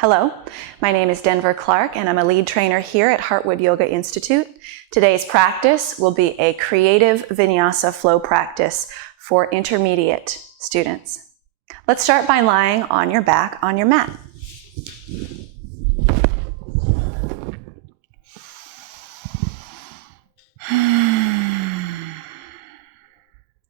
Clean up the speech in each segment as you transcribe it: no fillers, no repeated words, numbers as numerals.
Hello, my name is Denver Clark and I'm a lead trainer here at Heartwood Yoga Institute. Today's practice will be a creative Vinyasa flow practice for intermediate students. Let's start by lying on your back on your mat.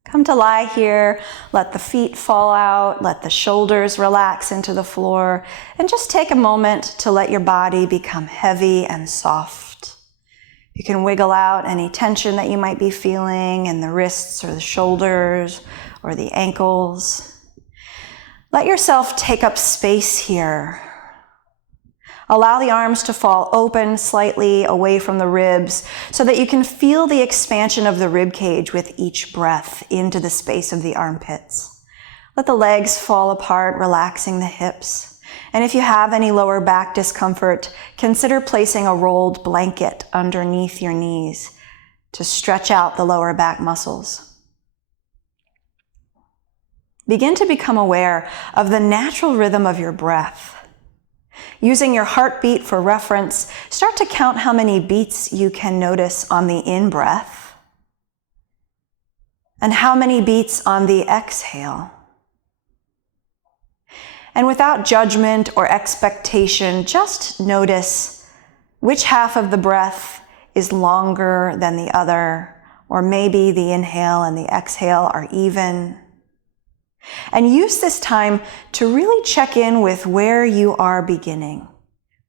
Come to lie here, let the feet fall out, let the shoulders relax into the floor, and just take a moment to let your body become heavy and soft. You can wiggle out any tension that you might be feeling in the wrists or the shoulders or the ankles. Let yourself take up space here. Allow the arms to fall open slightly away from the ribs so that you can feel the expansion of the rib cage with each breath into the space of the armpits. Let the legs fall apart, relaxing the hips. And if you have any lower back discomfort, consider placing a rolled blanket underneath your knees to stretch out the lower back muscles. Begin to become aware of the natural rhythm of your breath. Using your heartbeat for reference, start to count how many beats you can notice on the in-breath and how many beats on the exhale. And without judgment or expectation, just notice which half of the breath is longer than the other, or maybe the inhale and the exhale are even. And use this time to really check in with where you are beginning.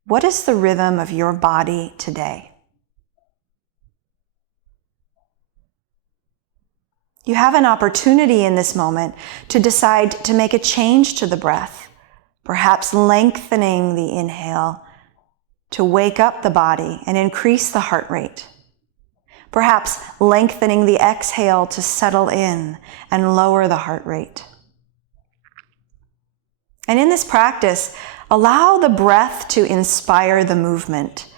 What is the rhythm of your body today? You have an opportunity in this moment to decide to make a change to the breath, perhaps lengthening the inhale to wake up the body and increase the heart rate. Perhaps lengthening the exhale to settle in and lower the heart rate. And in this practice, allow the breath to inspire the movement,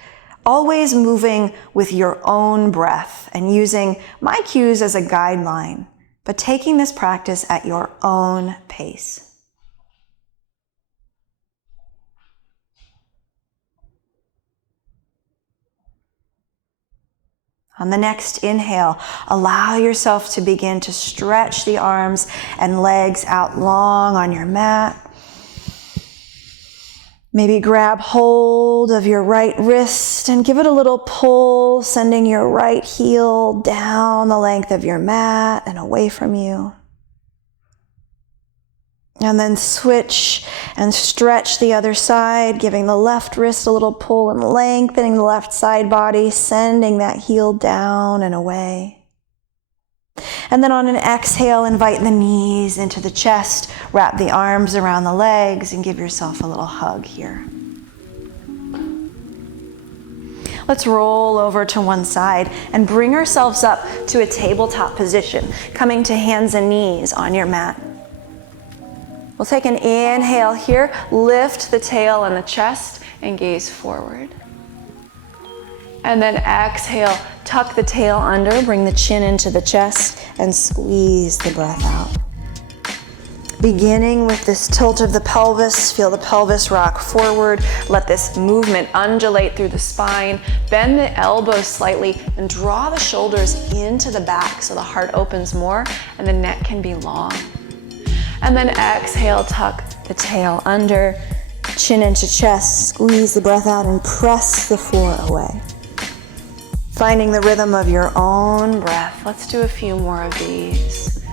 always moving with your own breath and using my cues as a guideline, but taking this practice at your own pace. On the next inhale, allow yourself to begin to stretch the arms and legs out long on your mat. Maybe grab hold of your right wrist and give it a little pull, sending your right heel down the length of your mat and away from you. And then switch and stretch the other side, giving the left wrist a little pull and lengthening the left side body, sending that heel down and away. And then on an exhale, invite the knees into the chest, wrap the arms around the legs, and give yourself a little hug here. Let's roll over to one side and bring ourselves up to a tabletop position, coming to hands and knees on your mat. We'll take an inhale here, lift the tail and the chest, and gaze forward. And then exhale, tuck the tail under, bring the chin into the chest, and squeeze the breath out. Beginning with this tilt of the pelvis, feel the pelvis rock forward. Let this movement undulate through the spine. Bend the elbows slightly and draw the shoulders into the back so the heart opens more and the neck can be long. And then exhale, tuck the tail under, chin into chest, squeeze the breath out and press the floor away. Finding the rhythm of your own breath. Let's do a few more of these.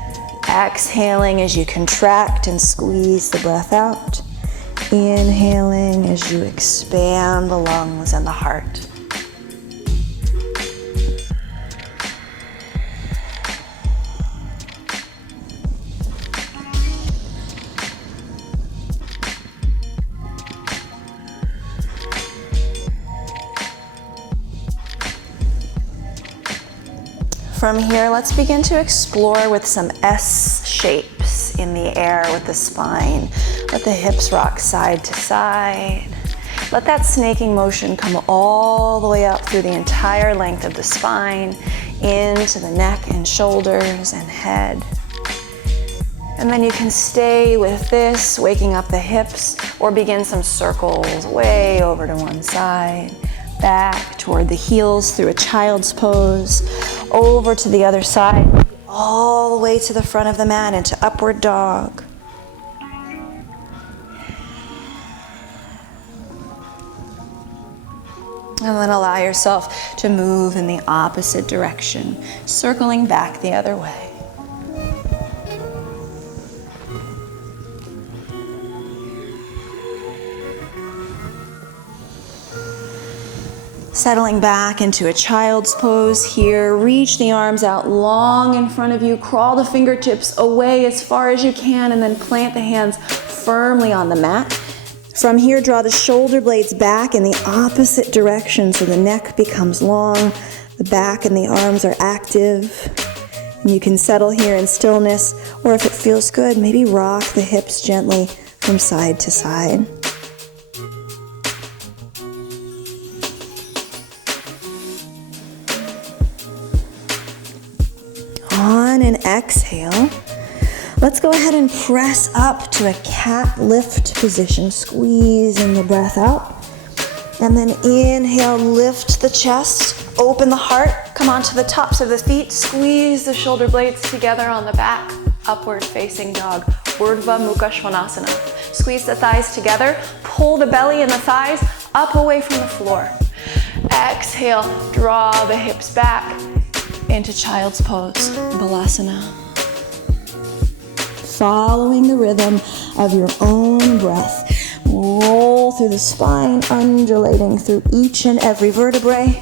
Exhaling as you contract and squeeze the breath out. Inhaling as you expand the lungs and the heart. From here, let's begin to explore with some S shapes in the air with the spine. Let the hips rock side to side. Let that snaking motion come all the way up through the entire length of the spine, into the neck and shoulders and head. And then you can stay with this, waking up the hips, or begin some circles way over to one side, back toward the heels through a child's pose, over to the other side, all the way to the front of the mat into upward dog. And then allow yourself to move in the opposite direction, circling back the other way. Settling back into a child's pose here. Reach the arms out long in front of you. Crawl the fingertips away as far as you can, and then plant the hands firmly on the mat. From here, draw the shoulder blades back in the opposite direction so the neck becomes long, the back and the arms are active. And you can settle here in stillness, or if it feels good, maybe rock the hips gently from side to side. On an exhale, let's go ahead and press up to a cat lift position. Squeeze in the breath out. And then inhale, lift the chest, open the heart, come onto the tops of the feet, squeeze the shoulder blades together on the back, upward facing dog, Urdhva Mukha Svanasana. Squeeze the thighs together, pull the belly and the thighs up away from the floor. Exhale, draw the hips back into child's pose, Balasana. Following the rhythm of your own breath, roll through the spine, undulating through each and every vertebrae.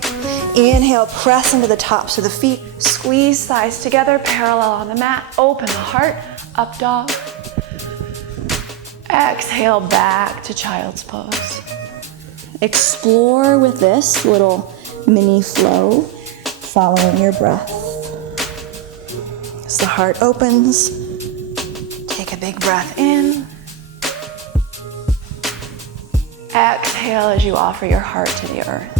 Inhale, press into the tops of the feet, squeeze thighs together, parallel on the mat, open the heart, up dog. Exhale, back to child's pose. Explore with this little mini flow, following your breath. As the heart opens, take a big breath in. Exhale as you offer your heart to the earth.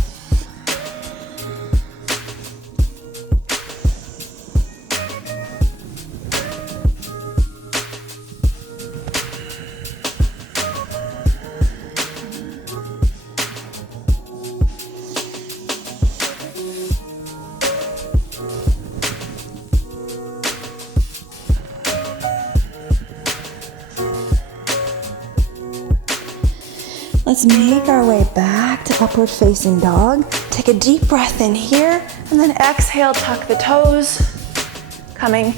Let's make our way back to upward facing dog. Take a deep breath in here, and then exhale, tuck the toes. Coming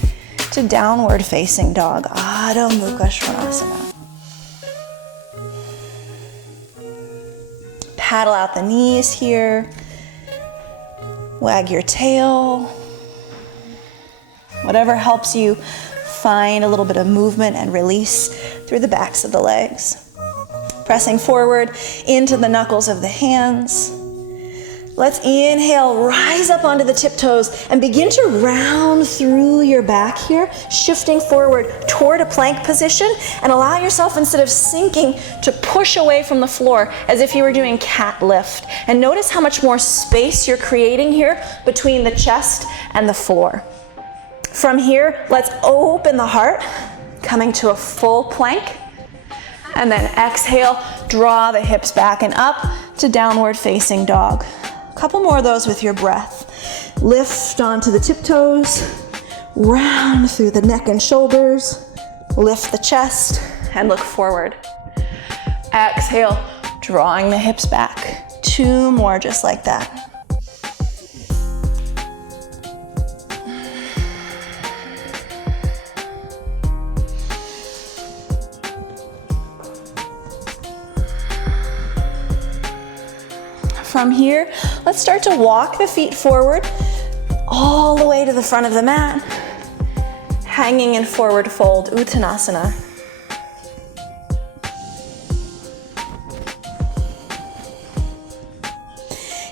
to downward facing dog, Adho Mukha Svanasana. Paddle out the knees here. Wag your tail. Whatever helps you find a little bit of movement and release through the backs of the legs. Pressing forward into the knuckles of the hands. Let's inhale, rise up onto the tiptoes and begin to round through your back here, shifting forward toward a plank position, and allow yourself, instead of sinking, to push away from the floor as if you were doing cat lift. And notice how much more space you're creating here between the chest and the floor. From here, let's open the heart, coming to a full plank. And then exhale, draw the hips back and up to downward facing dog. A couple more of those with your breath. Lift onto the tiptoes, round through the neck and shoulders, lift the chest, and look forward. Exhale, drawing the hips back. 2 more just like that. From here, let's start to walk the feet forward all the way to the front of the mat, hanging in forward fold, Uttanasana.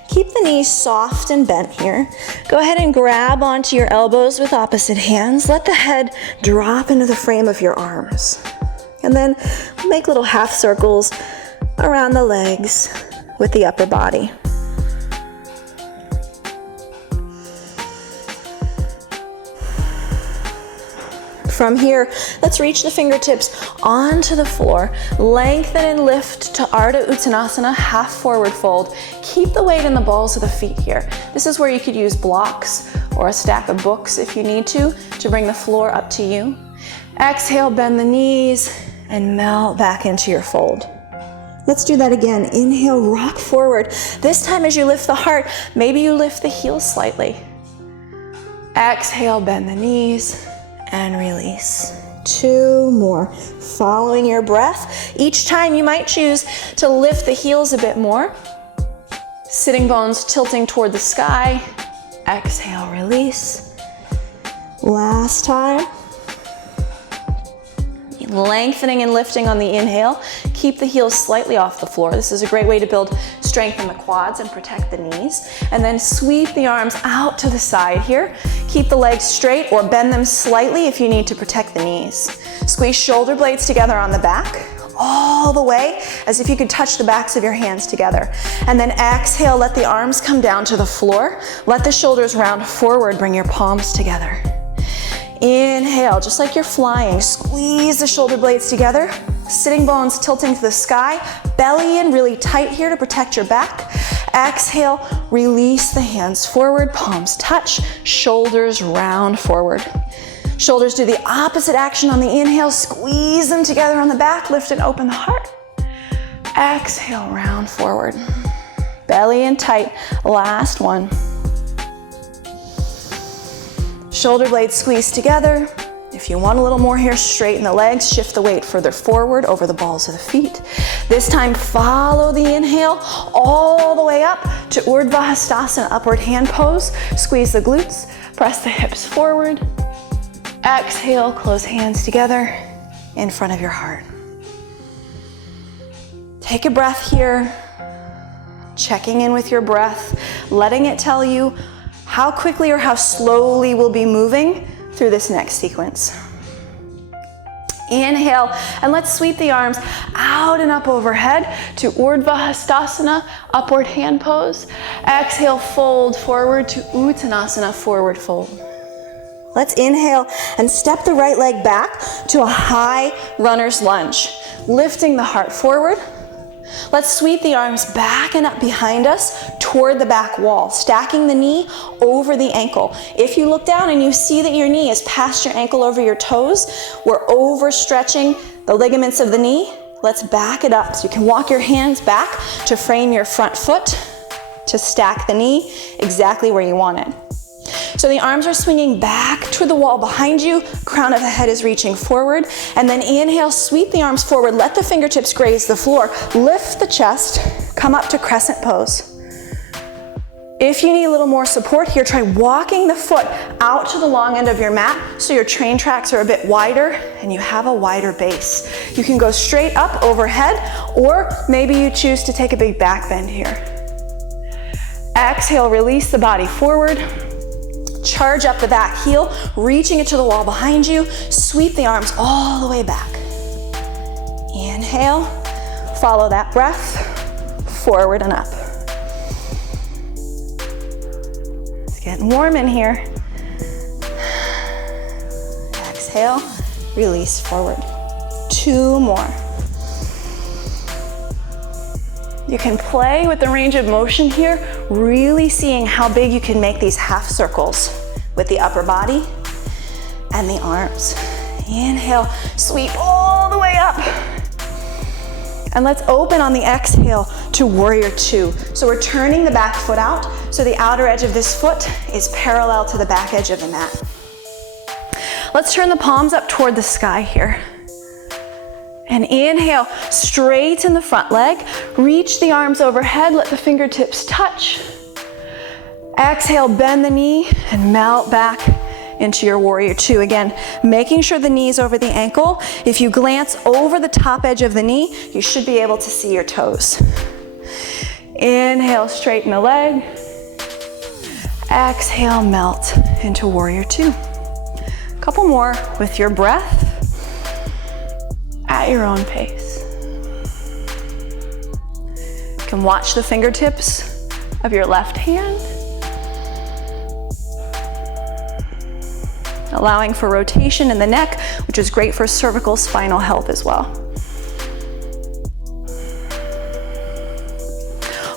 Keep the knees soft and bent here. Go ahead and grab onto your elbows with opposite hands. Let the head drop into the frame of your arms. And then make little half circles around the legs with the upper body. From here, let's reach the fingertips onto the floor. Lengthen and lift to Ardha Uttanasana, half forward fold. Keep the weight in the balls of the feet here. This is where you could use blocks or a stack of books if you need to bring the floor up to you. Exhale, bend the knees and melt back into your fold. Let's do that again. Inhale, rock forward. This time as you lift the heart, maybe you lift the heels slightly. Exhale, bend the knees and release. 2 more. Following your breath. Each time you might choose to lift the heels a bit more. Sitting bones tilting toward the sky. Exhale, release. Last time. Lengthening and lifting on the inhale. Keep the heels slightly off the floor. This is a great way to build strength in the quads and protect the knees. And then sweep the arms out to the side here. Keep the legs straight or bend them slightly if you need to protect the knees. Squeeze shoulder blades together on the back, all the way as if you could touch the backs of your hands together. And then exhale, let the arms come down to the floor. Let the shoulders round forward, bring your palms together. Inhale, just like you're flying, squeeze the shoulder blades together, sitting bones tilting to the sky, belly in really tight here to protect your back. Exhale, release the hands forward, palms touch, shoulders round forward. Shoulders do the opposite action on the inhale, squeeze them together on the back, lift and open the heart. Exhale, round forward. Belly in tight, last one. Shoulder blades squeeze together. If you want a little more here, straighten the legs, shift the weight further forward over the balls of the feet. This time, follow the inhale all the way up to Urdhva Hastasana, upward hand pose. Squeeze the glutes, press the hips forward. Exhale, close hands together in front of your heart. Take a breath here, checking in with your breath, letting it tell you how quickly or how slowly we'll be moving through this next sequence. Inhale, and let's sweep the arms out and up overhead to Urdhva Hastasana, upward hand pose. Exhale, fold forward to Uttanasana, forward fold. Let's inhale and step the right leg back to a high runner's lunge, lifting the heart forward. Let's sweep the arms back and up behind us toward the back wall, stacking the knee over the ankle. If you look down and you see that your knee is past your ankle over your toes, we're overstretching the ligaments of the knee. Let's back it up. So you can walk your hands back to frame your front foot, to stack the knee exactly where you want it. So the arms are swinging back toward the wall behind you, crown of the head is reaching forward, and then inhale, sweep the arms forward, let the fingertips graze the floor, lift the chest, come up to crescent pose. If you need a little more support here, try walking the foot out to the long end of your mat so your train tracks are a bit wider and you have a wider base. You can go straight up overhead, or maybe you choose to take a big back bend here. Exhale, release the body forward. Charge up the back heel, reaching it to the wall behind you. Sweep the arms all the way back. Inhale, follow that breath, forward and up. It's getting warm in here. Exhale, release forward. 2 more. You can play with the range of motion here, really seeing how big you can make these half circles with the upper body and the arms. Inhale, sweep all the way up. And let's open on the exhale to Warrior Two. So we're turning the back foot out, so the outer edge of this foot is parallel to the back edge of the mat. Let's turn the palms up toward the sky here. And inhale, straighten the front leg, reach the arms overhead, let the fingertips touch. Exhale, bend the knee and melt back into your Warrior Two. Again, making sure the knee's over the ankle. If you glance over the top edge of the knee, you should be able to see your toes. Inhale, straighten the leg. Exhale, melt into Warrior Two. A couple more with your breath. At your own pace. You can watch the fingertips of your left hand. allowing for rotation in the neck, which is great for cervical spinal health as well.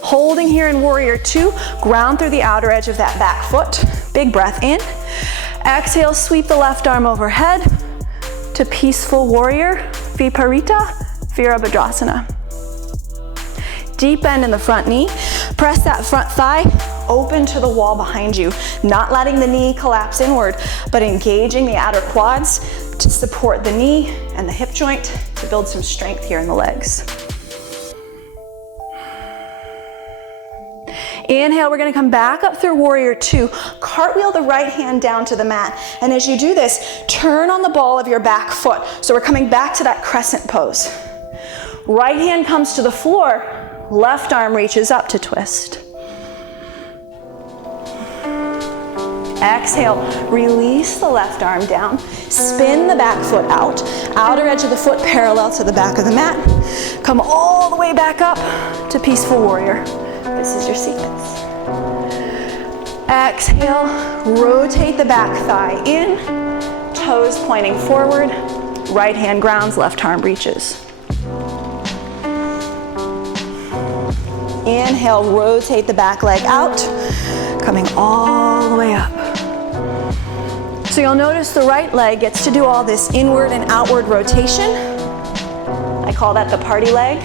Holding here in warrior two, ground through the outer edge of that back foot. Big breath in. Exhale, sweep the left arm overhead to peaceful warrior, Viparita, Virabhadrasana. Deep bend in the front knee. Press that front thigh open to the wall behind you, not letting the knee collapse inward, but engaging the outer quads to support the knee and the hip joint to build some strength here in the legs. Inhale, we're gonna come back up through warrior two. Cartwheel the right hand down to the mat. And as you do this, turn on the ball of your back foot. So we're coming back to that crescent pose. Right hand comes to the floor, left arm reaches up to twist. Exhale, release the left arm down. Spin the back foot out. Outer edge of the foot parallel to the back of the mat. Come all the way back up to peaceful warrior. This is your sequence. Exhale, rotate the back thigh in, toes pointing forward, right hand grounds, left arm reaches. Inhale, rotate the back leg out, coming all the way up. So you'll notice the right leg gets to do all this inward and outward rotation. I call that the party leg.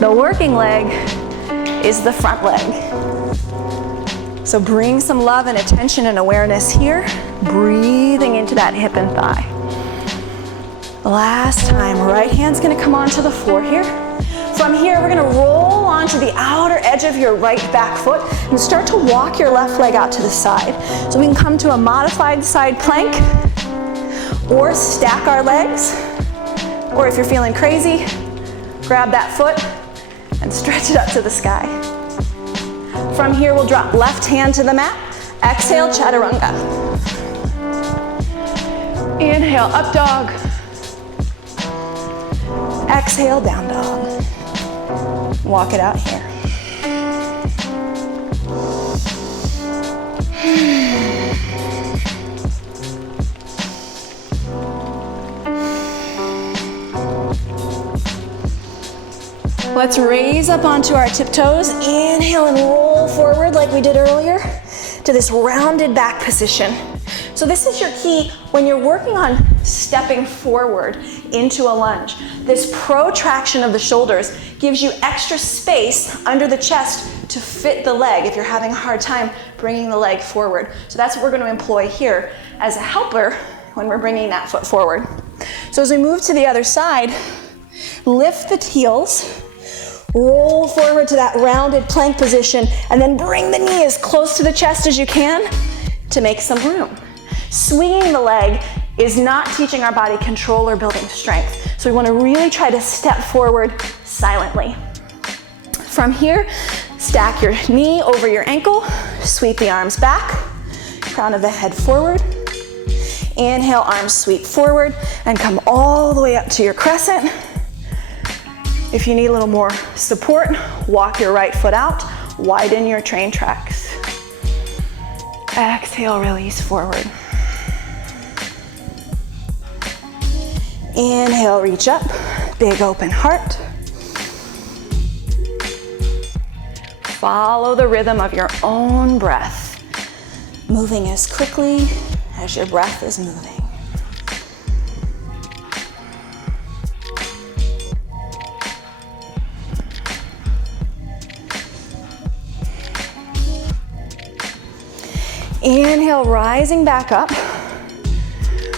The working leg is the front leg. So bring some love and attention and awareness here, breathing into that hip and thigh. Last time, right hand's gonna come onto the floor here. From here, we're gonna roll onto the outer edge of your right back foot and start to walk your left leg out to the side. So we can come to a modified side plank or stack our legs, or if you're feeling crazy, grab that foot and stretch it up to the sky. From here, we'll drop left hand to the mat. Exhale, chaturanga. Inhale, up dog. Exhale, down dog. Walk it out here. Let's raise up onto our tiptoes. Inhale and roll forward like we did earlier to this rounded back position. So this is your key when you're working on stepping forward into a lunge. This protraction of the shoulders gives you extra space under the chest to fit the leg if you're having a hard time bringing the leg forward. So that's what we're going to employ here as a helper when we're bringing that foot forward. So as we move to the other side, lift the heels, roll forward to that rounded plank position, and then bring the knee as close to the chest as you can to make some room. Swinging the leg is not teaching our body control or building strength. So we want to really try to step forward silently. From here, stack your knee over your ankle, sweep the arms back, crown of the head forward. Inhale, arms sweep forward and come all the way up to your crescent. If you need a little more support, walk your right foot out, widen your train tracks. Exhale, release forward. Inhale, reach up, big open heart. Follow the rhythm of your own breath, moving as quickly as your breath is moving. Inhale, rising back up.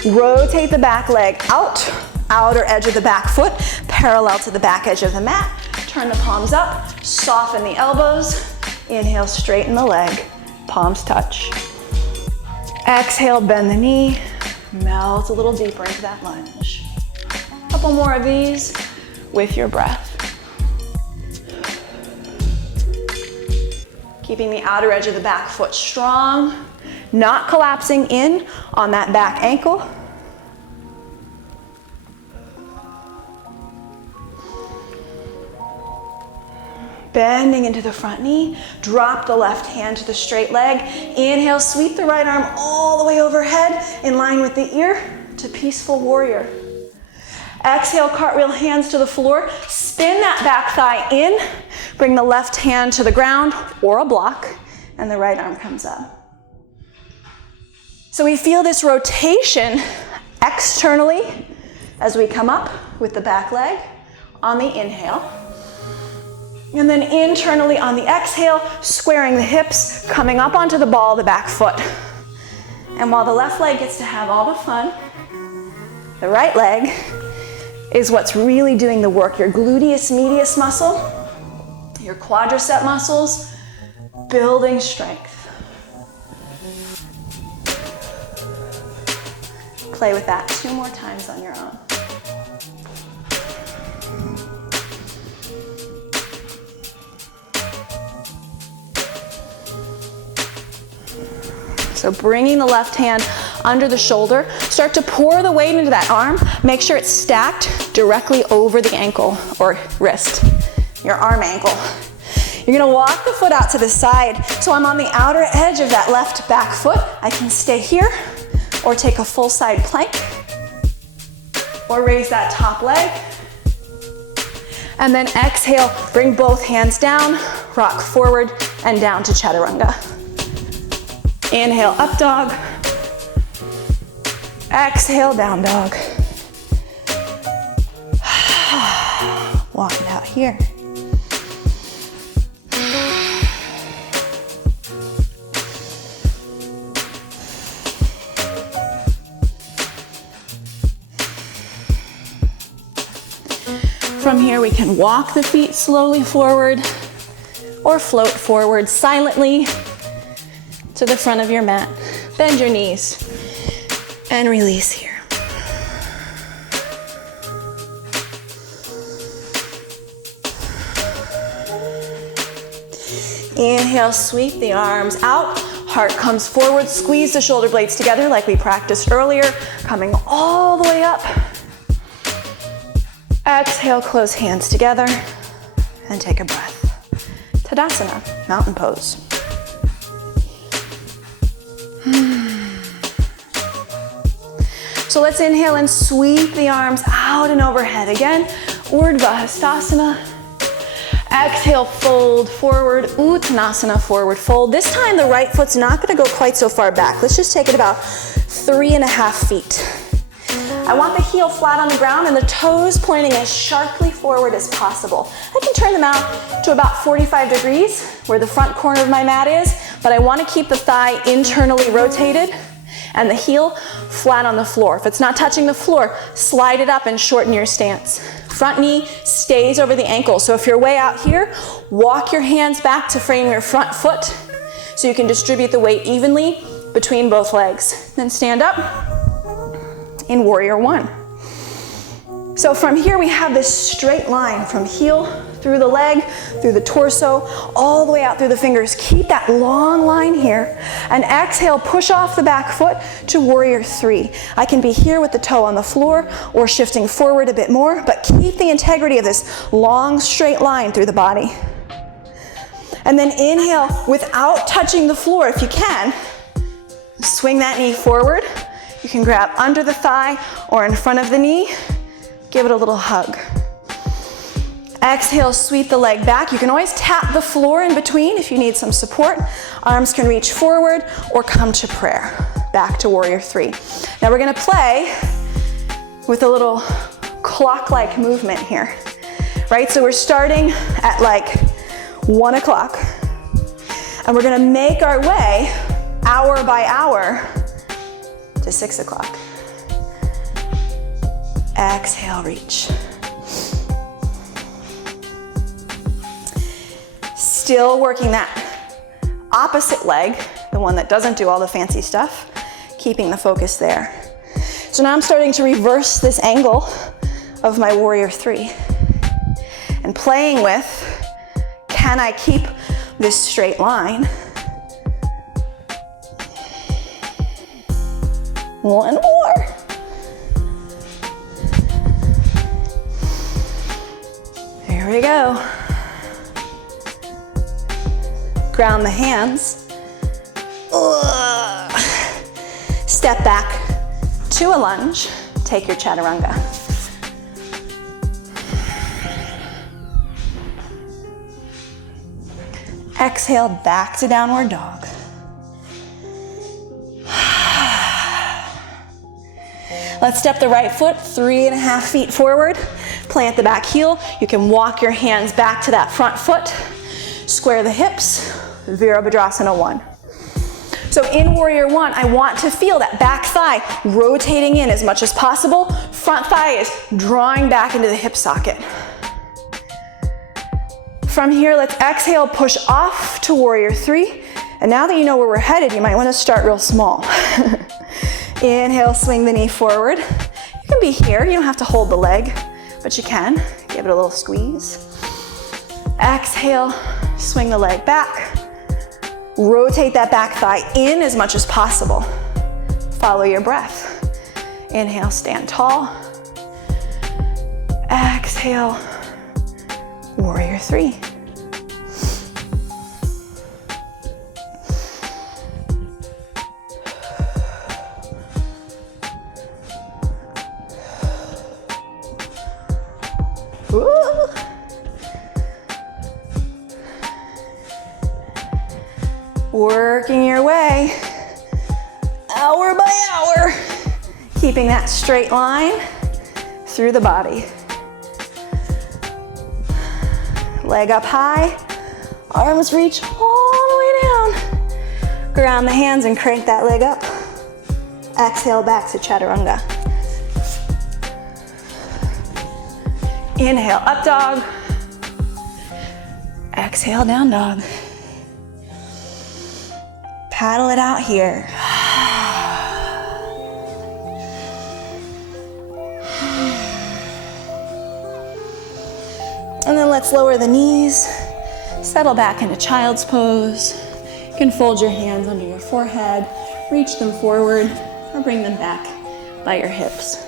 Rotate the back leg out, outer edge of the back foot, parallel to the back edge of the mat. Turn the palms up, soften the elbows. Inhale, straighten the leg, palms touch. Exhale, bend the knee, melt a little deeper into that lunge. A couple more of these with your breath. Keeping the outer edge of the back foot strong, not collapsing in on that back ankle. bending into the front knee. Drop the left hand to the straight leg. Inhale, sweep the right arm all the way overhead in line with the ear to peaceful warrior. Exhale, cartwheel hands to the floor. Spin that back thigh in. Bring the left hand to the ground or a block, and the right arm comes up. So we feel this rotation externally as we come up with the back leg on the inhale. And then internally on the exhale, squaring the hips, coming up onto the ball of the back foot. And while the left leg gets to have all the fun, the right leg is what's really doing the work. Your gluteus medius muscle, your quadricep muscles, building strength. Play with that 2 more times on your own. So bringing the left hand under the shoulder, start to pour the weight into that arm. Make sure it's stacked directly over the ankle or wrist, your arm ankle. You're gonna walk the foot out to the side. So I'm on the outer edge of that left back foot. I can stay here or take a full side plank or raise that top leg. And then exhale, bring both hands down, rock forward and down to chaturanga. Inhale, up dog. Exhale, down dog. Walk it out here. From here, we can walk the feet slowly forward or float forward silently to the front of your mat. Bend your knees and release here. Inhale, sweep the arms out. Heart comes forward, squeeze the shoulder blades together like we practiced earlier, coming all the way up. Exhale, close hands together and take a breath. Tadasana, mountain pose. So let's inhale and sweep the arms out and overhead. Again, Urdhva Hastasana. Exhale, fold forward, Uttanasana, forward fold. This time the right foot's not gonna go quite so far back. Let's just take it about 3.5 feet. I want the heel flat on the ground and the toes pointing as sharply forward as possible. I can turn them out to about 45 degrees where the front corner of my mat is, but I want to keep the thigh internally rotated and the heel flat on the floor. If it's not touching the floor, slide it up and shorten your stance. Front knee stays over the ankle. So if you're way out here, walk your hands back to frame your front foot so you can distribute the weight evenly between both legs. Then stand up in Warrior One. So from here we have this straight line from heel through the leg, through the torso, all the way out through the fingers. Keep that long line here and exhale, push off the back foot to Warrior Three. I can be here with the toe on the floor or shifting forward a bit more, but keep the integrity of this long straight line through the body. And then inhale without touching the floor if you can. Swing that knee forward. You can grab under the thigh or in front of the knee. Give it a little hug. Exhale, sweep the leg back. You can always tap the floor in between if you need some support. Arms can reach forward or come to prayer. Back to Warrior Three. Now we're gonna play with a little clock-like movement here, right? So we're starting at like 1 o'clock and we're gonna make our way hour by hour to 6 o'clock. Exhale, reach. Still working that opposite leg, the one that doesn't do all the fancy stuff, keeping the focus there. So now I'm starting to reverse this angle of my Warrior Three and playing with, can I keep this straight line? One more. Here we go. Ground the hands. Step back to a lunge. Take your chaturanga. Exhale back to downward dog. Let's step the right foot 3.5 feet forward. Plant the back heel. You can walk your hands back to that front foot. Square the hips. Virabhadrasana 1. So in Warrior 1, I want to feel that back thigh rotating in as much as possible. Front thigh is drawing back into the hip socket. From here, let's exhale, push off to Warrior 3. And now that you know where we're headed, you might want to start real small. Inhale, swing the knee forward. You can be here, you don't have to hold the leg, but you can. Give it a little squeeze. Exhale, swing the leg back. Rotate that back thigh in as much as possible. Follow your breath. Inhale, stand tall. Exhale, Warrior 3. Woo. Working your way, hour by hour, keeping that straight line through the body. Leg up high, arms reach all the way down. Ground the hands and crank that leg up. Exhale back to chaturanga. Inhale, up dog. Exhale, down dog. Paddle it out here. And then let's lower the knees, settle back into child's pose. You can fold your hands under your forehead, reach them forward, or bring them back by your hips.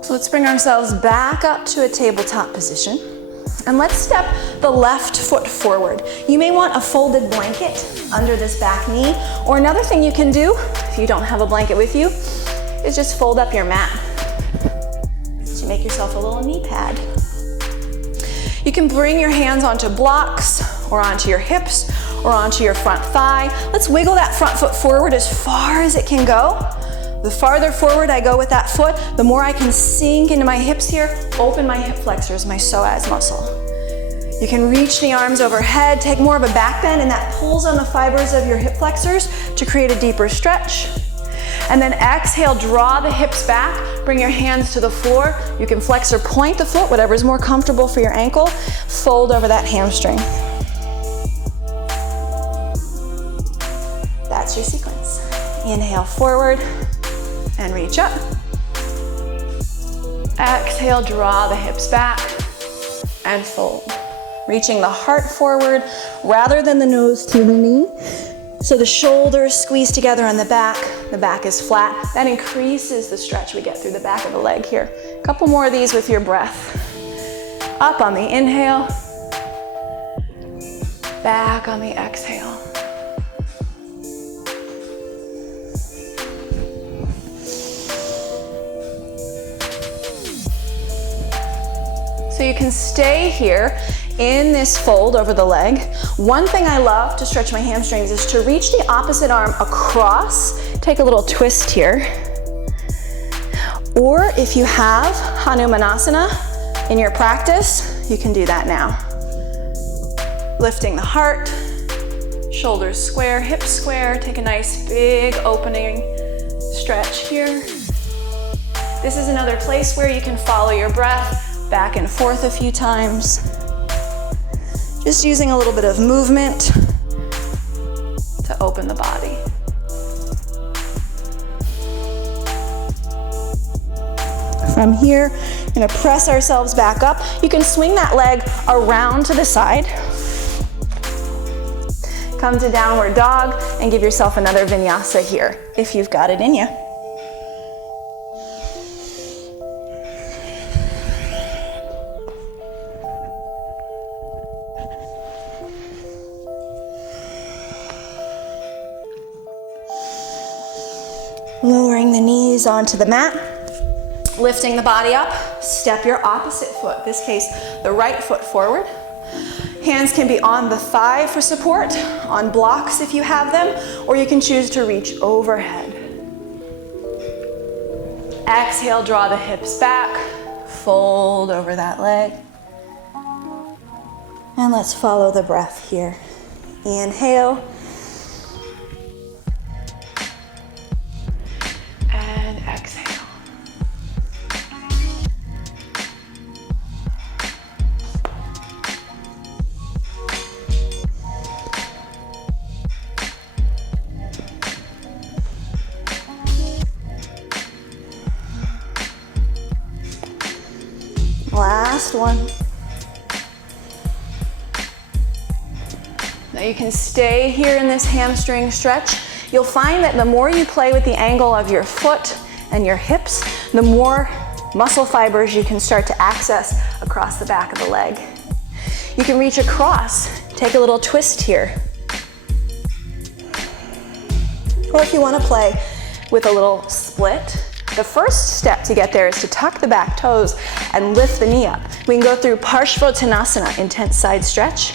So let's bring ourselves back up to a tabletop position. And let's step the left foot forward. You may want a folded blanket under this back knee. Or another thing you can do, if you don't have a blanket with you, is just fold up your mat. So make yourself a little knee pad. You can bring your hands onto blocks or onto your hips or onto your front thigh. Let's wiggle that front foot forward as far as it can go. The farther forward I go with that foot, the more I can sink into my hips here, open my hip flexors, my psoas muscle. You can reach the arms overhead, take more of a back bend, and that pulls on the fibers of your hip flexors to create a deeper stretch. And then exhale, draw the hips back, bring your hands to the floor. You can flex or point the foot, whatever is more comfortable for your ankle. Fold over that hamstring. That's your sequence. Inhale forward and reach up. Exhale, draw the hips back and fold. Reaching the heart forward rather than the nose to the knee. So the shoulders squeeze together on the back is flat. That increases the stretch we get through the back of the leg here. A couple more of these with your breath. Up on the inhale, back on the exhale. So you can stay here in this fold over the leg. One thing I love to stretch my hamstrings is to reach the opposite arm across. Take a little twist here. Or if you have Hanumanasana in your practice, you can do that now. Lifting the heart, shoulders square, hips square. Take a nice big opening stretch here. This is another place where you can follow your breath back and forth a few times. Just using a little bit of movement to open the body. From here, we're gonna press ourselves back up. You can swing that leg around to the side. Come to downward dog and give yourself another vinyasa here, if you've got it in you. Lowering the knees onto the mat, lifting the body up, step your opposite foot, in this case, the right foot forward. Hands can be on the thigh for support, on blocks if you have them, or you can choose to reach overhead. Exhale, draw the hips back, fold over that leg. And let's follow the breath here. Inhale. And exhale. Last one. Now you can stay here in this hamstring stretch. You'll find that the more you play with the angle of your foot and your hips, the more muscle fibers you can start to access across the back of the leg. You can reach across, take a little twist here. Or if you want to play with a little split, the first step to get there is to tuck the back toes and lift the knee up. We can go through Parshvottanasana, intense side stretch,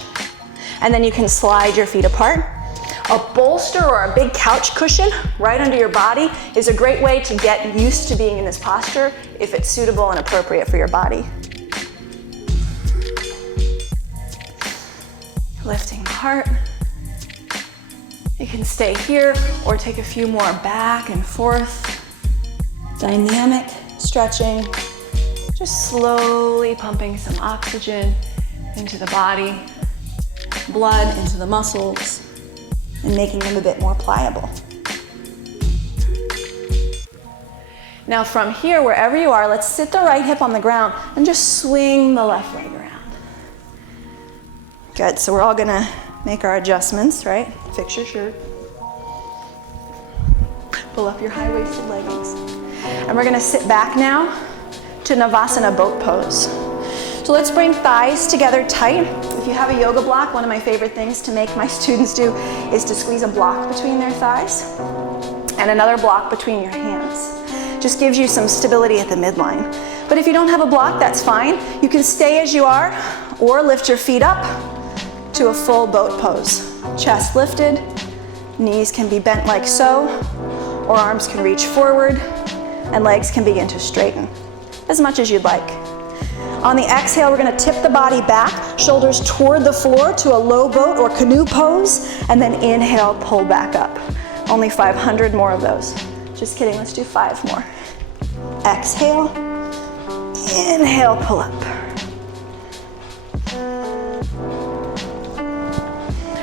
and then you can slide your feet apart. A bolster or a big couch cushion right under your body is a great way to get used to being in this posture if it's suitable and appropriate for your body. Lifting the heart. You can stay here or take a few more back and forth. Dynamic stretching, just slowly pumping some oxygen into the body, blood into the muscles, and making them a bit more pliable. Now from here, wherever you are, let's sit the right hip on the ground and just swing the left leg around. Good, so we're all gonna make our adjustments, right? Fix your shirt. Pull up your high-waisted leggings. And we're gonna sit back now to Navasana boat pose. So let's bring thighs together tight. If you have a yoga block, one of my favorite things to make my students do is to squeeze a block between their thighs and another block between your hands. Just gives you some stability at the midline. But if you don't have a block, that's fine. You can stay as you are or lift your feet up to a full boat pose. Chest lifted, knees can be bent like so, or arms can reach forward, and legs can begin to straighten as much as you'd like. On the exhale, we're gonna tip the body back, shoulders toward the floor to a low boat or canoe pose, and then inhale, pull back up. Only 500 more of those. Just kidding, let's do 5 more. Exhale, inhale, pull up.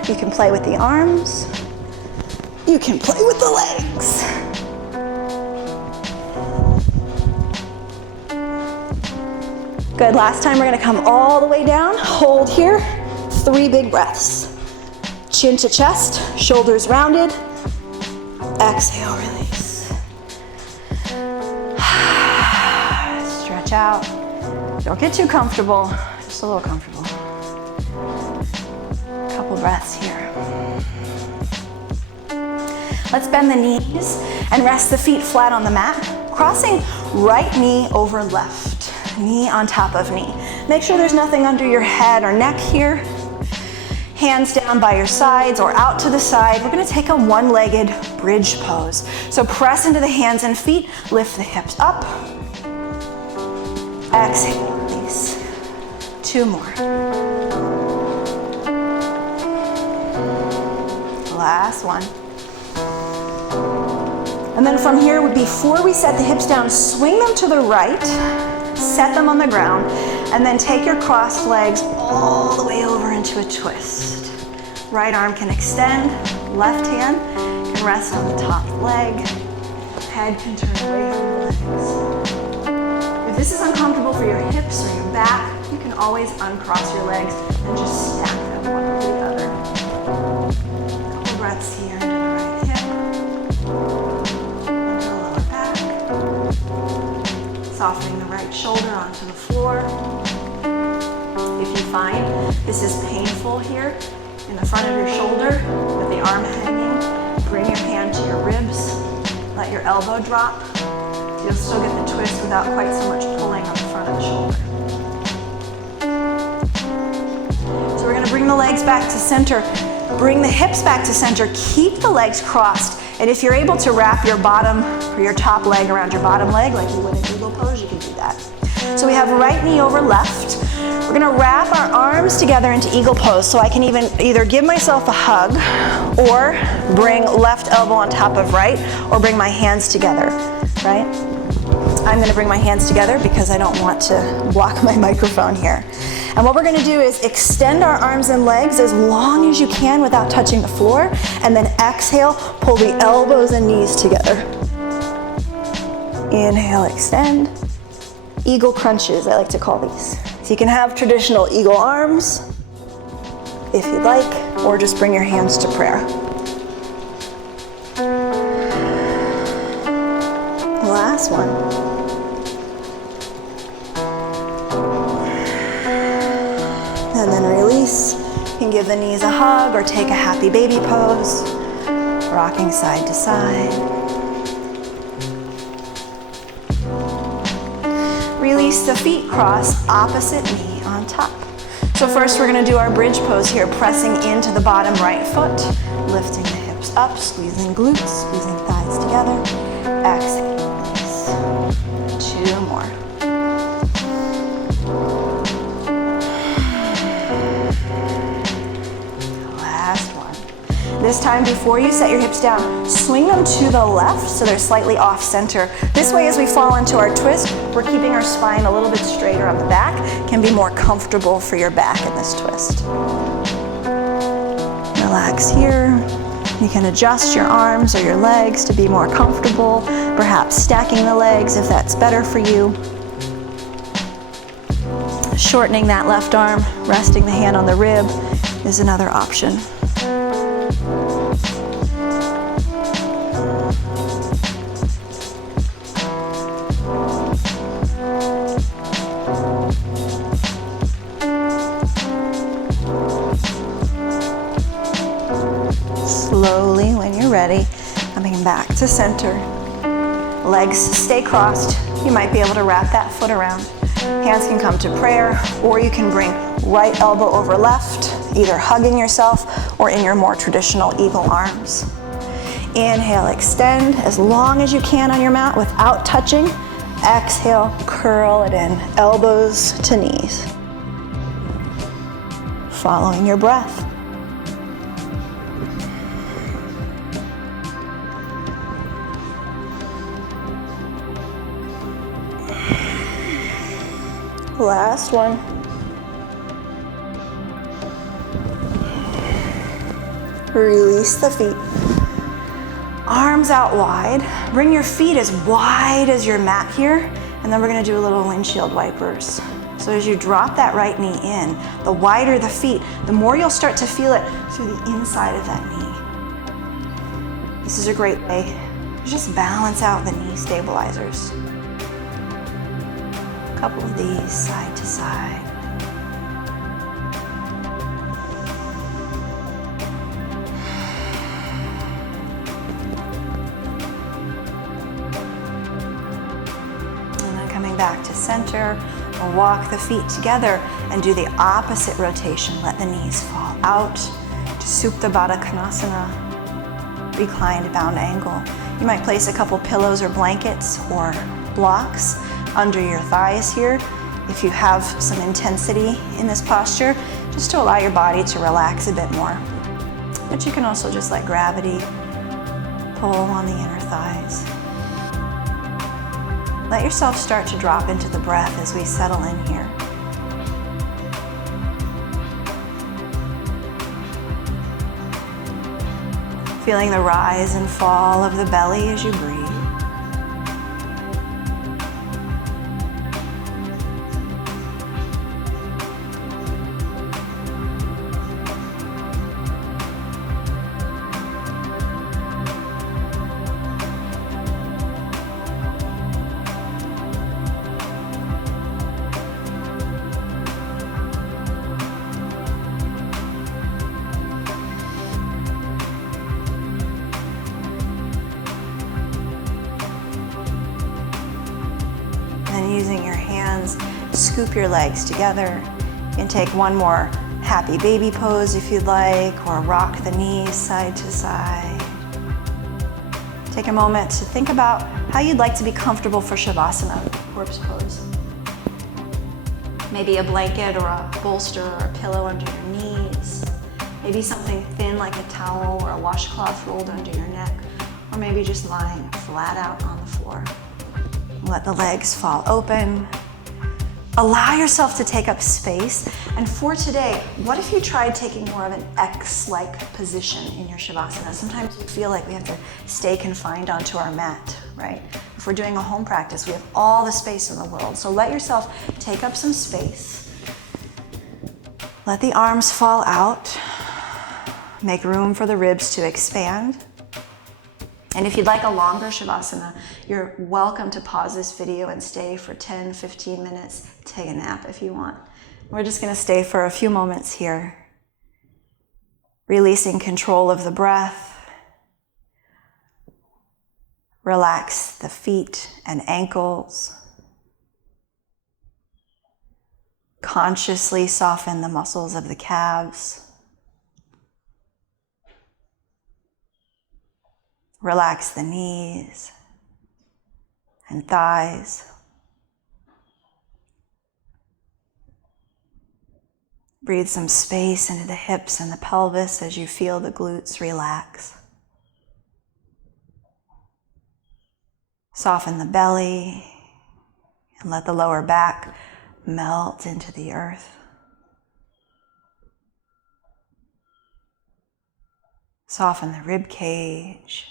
You can play with the arms. You can play with the legs. Good, last time we're gonna come all the way down, hold here, 3 big breaths. Chin to chest, shoulders rounded. Exhale, release. Stretch out. Don't get too comfortable, just a little comfortable. Couple breaths here. Let's bend the knees and rest the feet flat on the mat, crossing right knee over left. Knee on top of knee. Make sure there's nothing under your head or neck here. Hands down by your sides or out to the side. We're gonna take a one-legged bridge pose. So press into the hands and feet, lift the hips up. Exhale, release. 2 more. Last one. And then from here, before we set the hips down, swing them to the right. Set them on the ground, and then take your crossed legs all the way over into a twist. Right arm can extend, left hand can rest on the top leg, head can turn away from the legs. If this is uncomfortable for your hips or your back, you can always uncross your legs and just stack them one over the other. Couple breaths here into the right hip, into the lower back. Softening the right shoulder onto the floor. If you find this is painful here in the front of your shoulder with the arm hanging, bring your hand to your ribs, let your elbow drop. You'll still get the twist without quite so much pulling on the front of the shoulder. So we're going to bring the legs back to center, bring the hips back to center, keep the legs crossed, and if you're able to wrap your bottom or your top leg around your bottom leg like you would in eagle pose, you can do that. So we have right knee over left. We're going to wrap our arms together into eagle pose, so I can either give myself a hug or bring left elbow on top of right, or bring my hands together, right? I'm going to bring my hands together because I don't want to block my microphone here. And what we're going to do is extend our arms and legs as long as you can without touching the floor, and then exhale, pull the elbows and knees together. Inhale, extend. Eagle crunches, I like to call these. So you can have traditional eagle arms if you'd like, or just bring your hands to prayer. Last one. And then release. You can give the knees a hug or take a happy baby pose, rocking side to side. Release the feet, cross opposite knee on top. So first we're going to do our bridge pose here, pressing into the bottom right foot, lifting the hips up, squeezing glutes, squeezing thighs together. Exhale, release. 2 more. Last one. This time, before you set your hips down, swing them to the left so they're slightly off center. This way, as we fall into our twist, we're keeping our spine a little bit straighter on the back. Can be more comfortable for your back in this twist. Relax here. You can adjust your arms or your legs to be more comfortable, perhaps stacking the legs if that's better for you. Shortening that left arm, resting the hand on the rib is another option. Slowly, when you're ready, coming back to center. Legs stay crossed. You might be able to wrap that foot around. Hands can come to prayer, or you can bring right elbow over left, either hugging yourself or in your more traditional eagle arms. Inhale, extend as long as you can on your mat without touching. Exhale, curl it in, elbows to knees. Following your breath. Last one. Release the feet. Arms out wide. Bring your feet as wide as your mat here, and then we're going to do a little windshield wipers. So as you drop that right knee in, the wider the feet, the more you'll start to feel it through the inside of that knee. This is a great way to just balance out the knee stabilizers. Couple of these side to side. And then coming back to center, we'll walk the feet together and do the opposite rotation. Let the knees fall out to Supta Baddha Konasana, reclined bound angle. You might place a couple pillows or blankets or blocks under your thighs here if you have some intensity in this posture, just to allow your body to relax a bit more. But you can also just let gravity pull on the inner thighs. Let yourself start to drop into the breath as we settle in here. Feeling the rise and fall of the belly as you breathe. then using your hands, scoop your legs together. You can take one more happy baby pose if you'd like, or rock the knees side to side. Take a moment to think about how you'd like to be comfortable for shavasana, corpse pose. Maybe a blanket or a bolster or a pillow under your knees. Maybe something thin like a towel or a washcloth rolled under your neck. Or maybe just lying flat out on the floor. Let the legs fall open. Allow yourself to take up space. And for today, what if you tried taking more of an X-like position in your shavasana? Sometimes we feel like we have to stay confined onto our mat, right? If we're doing a home practice, we have all the space in the world. So let yourself take up some space. Let the arms fall out. Make room for the ribs to expand. And if you'd like a longer shavasana, you're welcome to pause this video and stay for 10, 15 minutes. Take a nap if you want. We're just going to stay for a few moments here. Releasing control of the breath. Relax the feet and ankles. Consciously soften the muscles of the calves. Relax the knees and thighs. Breathe some space into the hips and the pelvis as you feel the glutes relax. Soften the belly and let the lower back melt into the earth. Soften the rib cage.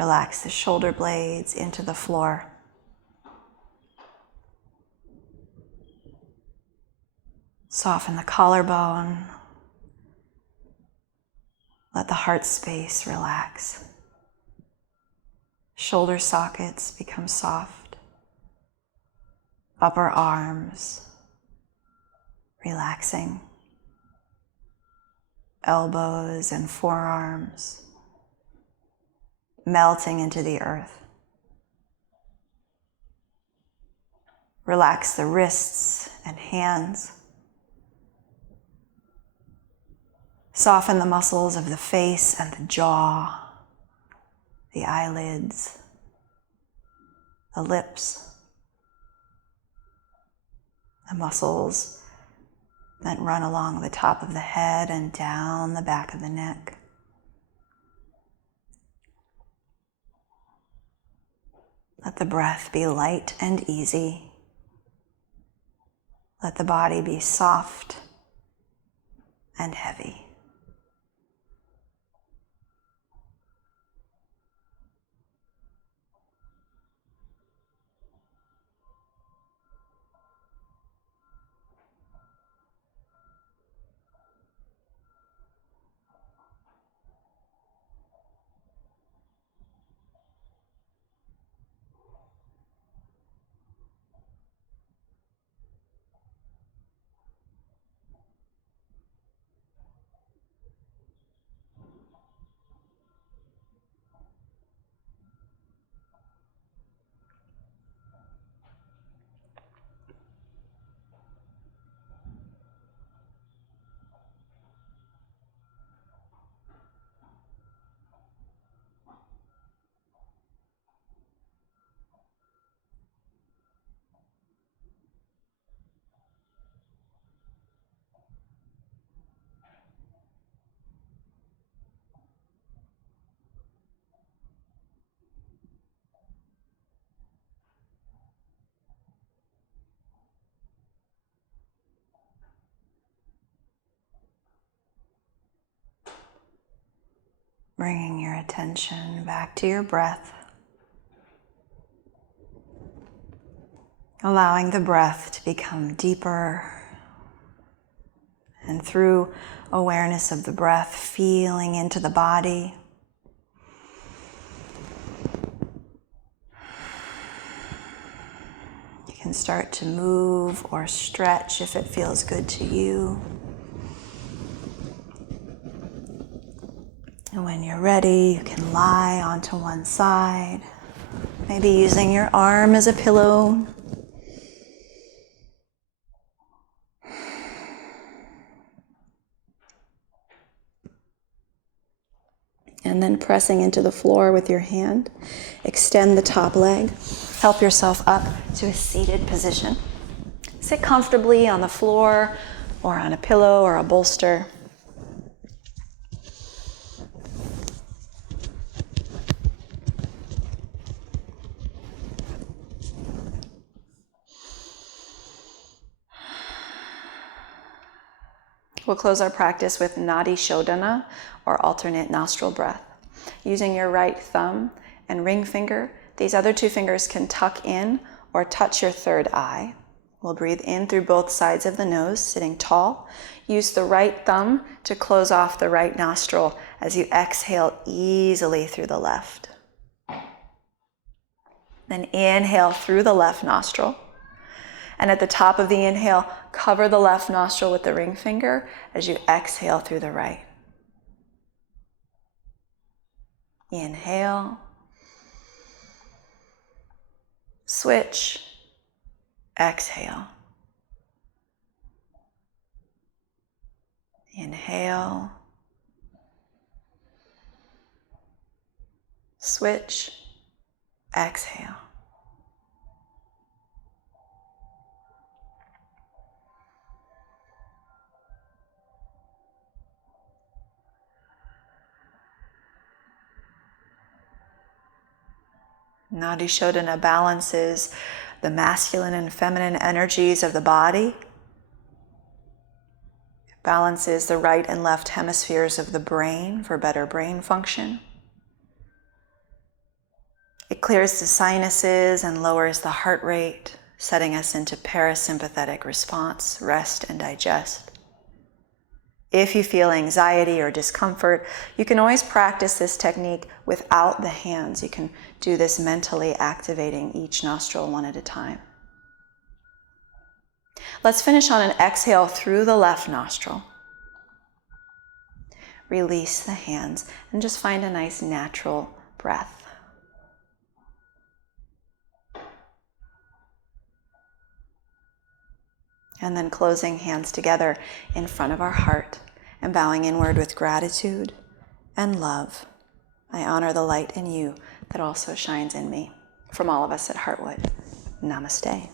Relax the shoulder blades into the floor. Soften the collarbone. Let the heart space relax. Shoulder sockets become soft. Upper arms relaxing. Elbows and forearms melting into the earth. Relax the wrists and hands. Soften the muscles of the face and the jaw, the eyelids, the lips, the muscles that run along the top of the head and down the back of the neck. Let the breath be light and easy. Let the body be soft and heavy. Bringing your attention back to your breath. Allowing the breath to become deeper. And through awareness of the breath, feeling into the body. You can start to move or stretch if it feels good to you. And when you're ready, you can lie onto one side Maybe using your arm as a pillow. And then pressing into the floor with your hand. Extend the top leg. Help yourself up to a seated position. Sit comfortably on the floor or on a pillow or a bolster. We'll close our practice with Nadi Shodhana, or alternate nostril breath. Using your right thumb and ring finger, these other two fingers can tuck in or touch your third eye. We'll breathe in through both sides of the nose, sitting tall. Use the right thumb to close off the right nostril as you exhale easily through the left. Then inhale through the left nostril. And at the top of the inhale, cover the left nostril with the ring finger as you exhale through the right. Inhale. Switch. Exhale. Inhale. Switch. Exhale. Nadi Shodhana balances the masculine and feminine energies of the body. It balances the right and left hemispheres of the brain for better brain function. It clears the sinuses and lowers the heart rate, setting us into parasympathetic response, rest and digest. If you feel anxiety or discomfort, you can always practice this technique without the hands. You can do this mentally, activating each nostril one at a time. Let's finish on an exhale through the left nostril. Release the hands and just find a nice natural breath. And then closing hands together in front of our heart and bowing inward with gratitude and love. I honor the light in you that also shines in me. From all of us at Heartwood, namaste.